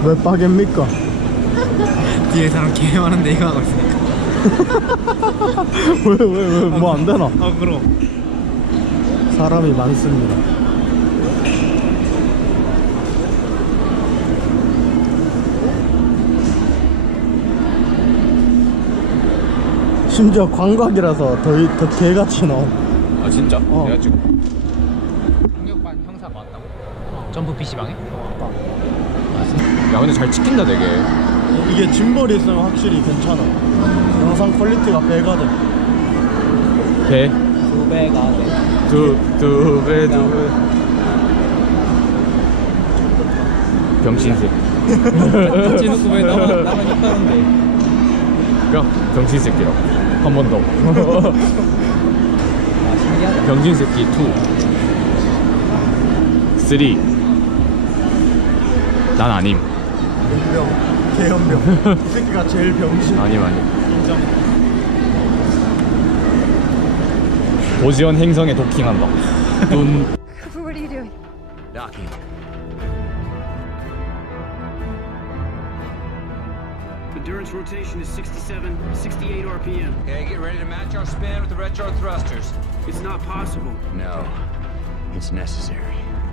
왜 빠개입니까? 뒤에 사람 개 많은데 이거 하고 있으니까. 왜 뭐 안 되나? 아 그럼. 사람이 많습니다. 심지어 관광이라서 더 개같이 나옴. 아 진짜? 어. 내가 지금 폭력반 형사가 왔다고? 점프 PC방에? 야 근데 잘 찍힌다 되게. 이게 짐벌이 있으면 확실히 괜찮아. 영상 퀄리티가 배가 돼. 배? 두 배가 돼. 두 배. 병신새. 같이 놓고 왜 나만 욕하는데? 그냥 병신새끼라고. 한 번 더. 아 신기하다. 병신새끼 2 3 난 아님. 연병, 개연병. 이 새끼가 제일 병신. 아님 인정. 오지원 행성에 도킹한다. 눈 What are you doing? docking. Endurance rotation is 67, 68 RPM. Okay, get ready to match our spin with the retro thrusters. It's not possible. No, it's necessary.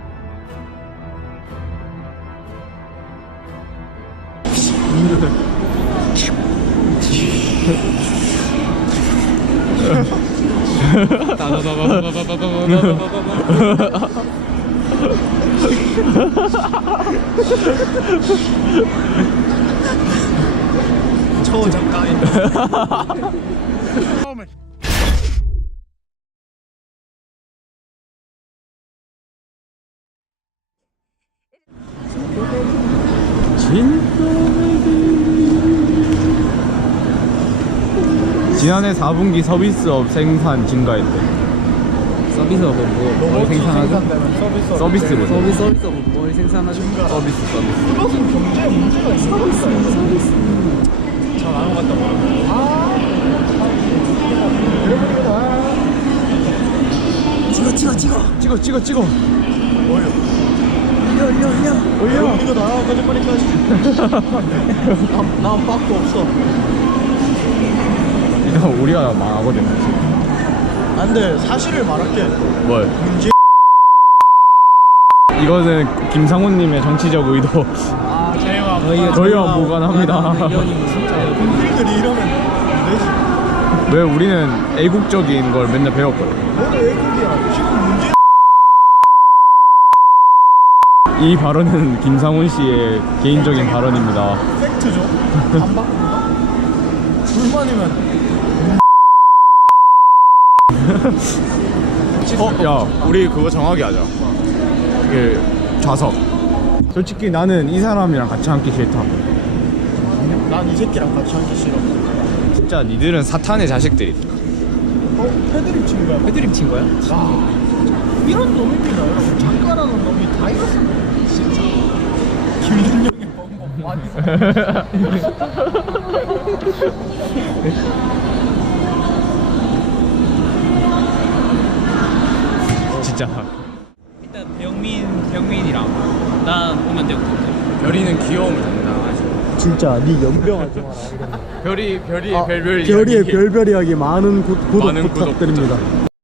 초저가인. 지난해 4분기 서비스업 생산 증가했대. 서비스업은 뭘 생산하죠? 서비스를. 서비스업은 뭘 생산하죠? 서비스. 그것은 경제에 문제가 있어요. 서비스. 잘 안 갔다 와. 찍어. 뭐요? 올려. 이거 나 거짓말이까지. 난 빠꾸 없어. 이거 우리가 망하거든. 안 돼. 사실을 말할게. 뭘? 문제. 이거는 김상훈님의 정치적 의도. 아, 저희와 무관합니다. 국민들이 이러면 안 되지. 왜 우리는 애국적인 걸 맨날 배웠거든. 뭘 외국이야. 지금 문제. 이 발언은 김상훈 씨의 개인적인 발언입니다. 팩트죠. 안 바꾼다. 불만이면. 야, 우리 그거 정하게 하자. 그 좌석. 솔직히 나는 이 사람이랑 같이 앉기 싫다. 난 이 새끼랑 같이 앉기 싫어. 진짜 니들은 사탄의 자식들이다. 패드립 친 거야. 패드립 친 거야? 이런 놈입니다, 여러분. 작가라는 놈이 다 이렇습니다. 진짜. 김준영의 뻥뻥 많이 진짜. 일단 병민이랑 난 오면 되고. 별이는 귀여움을 담당하지. 진짜 네 연병하지 마라. 별이의 별이의 별별 이야기 많은 구독 많은 구독 부탁드립니다.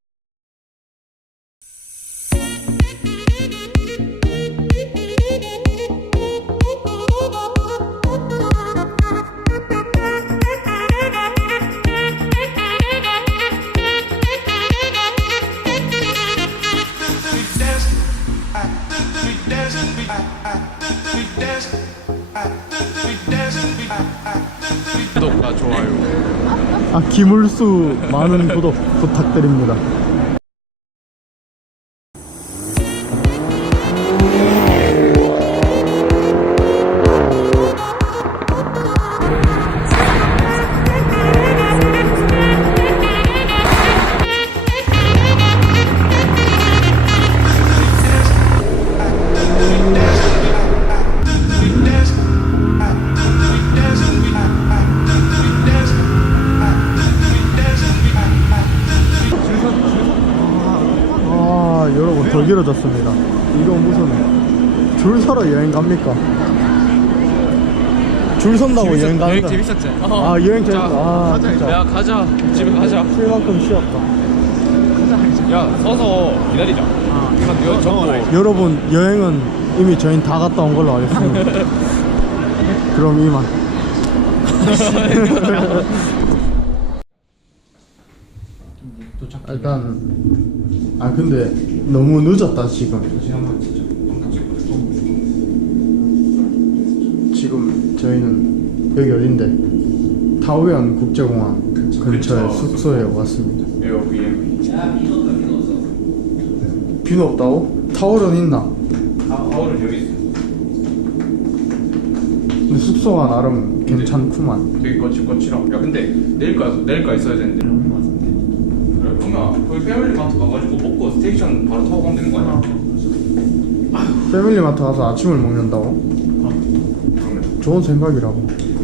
구독과 좋아요. 아, 기물수 많은 구독 부탁드립니다. 더 길어졌습니다. 이거 무슨 줄 서러 여행 갑니까? 줄 선다고 여행 가는 여행 거. 재밌었지? 아 여행 재밌다. 아 진짜. 야 가자 집에 가자 쉴 만큼 쉬었다. 야 서서 기다리자. 이거 적고. 여러분 여행은 이미 저희는 다 갔다 온 걸로 알겠습니다. 그럼 이만. 일단 근데 너무 늦었다 지금. 지금 저희는 여기 어딘데? 타오현 국제공항 근처에 숙소에 왔습니다. 비는 없다고? 타월은 있나? 타월은 여기 있어. 근데 숙소가 나름 괜찮구만. 되게 거칠거칠하고. 야 근데 내일까지 써야 되는데. 그래? 그러면 거기 패밀리마트 가가지고 먹고 스테이션 바로 타고 가면 되는 거 아니야? 패밀리마트 가서 아침을 먹는다고? 그러면. 좋은 생각이라고.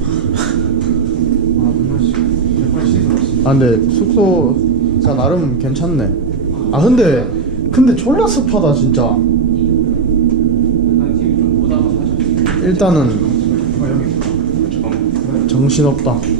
근데 숙소가 나름 괜찮네. 근데 졸라 습하다 진짜. 일단은 정신없다.